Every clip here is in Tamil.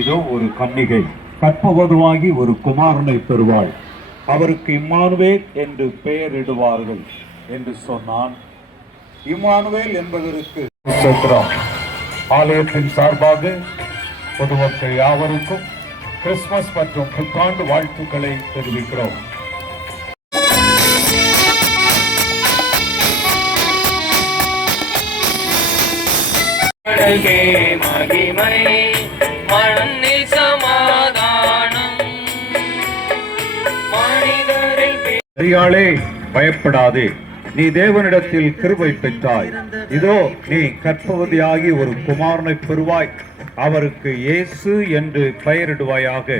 இதோ ஒரு கன்னிகை கற்பவதுவாகி ஒரு குமாரனை பெறுவாள், அவருக்கு இம்மானுவேல் என்று பெயரிடுவார்கள் என்று சொன்னான். இம்மானுவேல் என்பதற்கு ஆலயத்தின் சார்பாக பொதுமக்கள் யாவருக்கும் கிறிஸ்துமஸ் மற்றும் புத்தாண்டு வாழ்த்துக்களை தெரிவிக்கிறோம். மகிமை மண்ணில் சமாதானம் மரியாளே, பயப்படாதே, நீ தேவனிடத்தில் கிருபை பெற்றாய். இதோ நீ கற்பவதியாகி ஒரு குமாரனை பெறுவாய், அவருக்கு இயேசு என்று பெயரிடுவாயாக.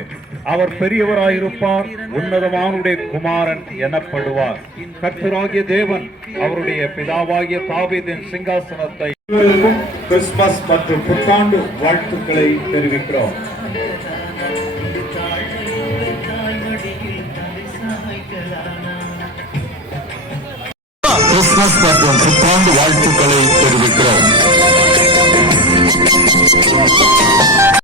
அவர் பெரியவராயிருப்பார், உன்னதமானுடைய குமாரன் எனப்படுவார். கர்த்தராகிய தேவன் அவருடைய பிதாவாகிய தாவீதின் சிங்காசனத்தை கிறிஸ்துமஸ் மற்றும் புத்தாண்டு வாழ்த்துக்களை தெரிவிக்கிறோம். கிறிஸ்துமஸ் மற்றும் புத்தாண்டு வாழ்த்துக்களை தெரிவிக்கிறோம்.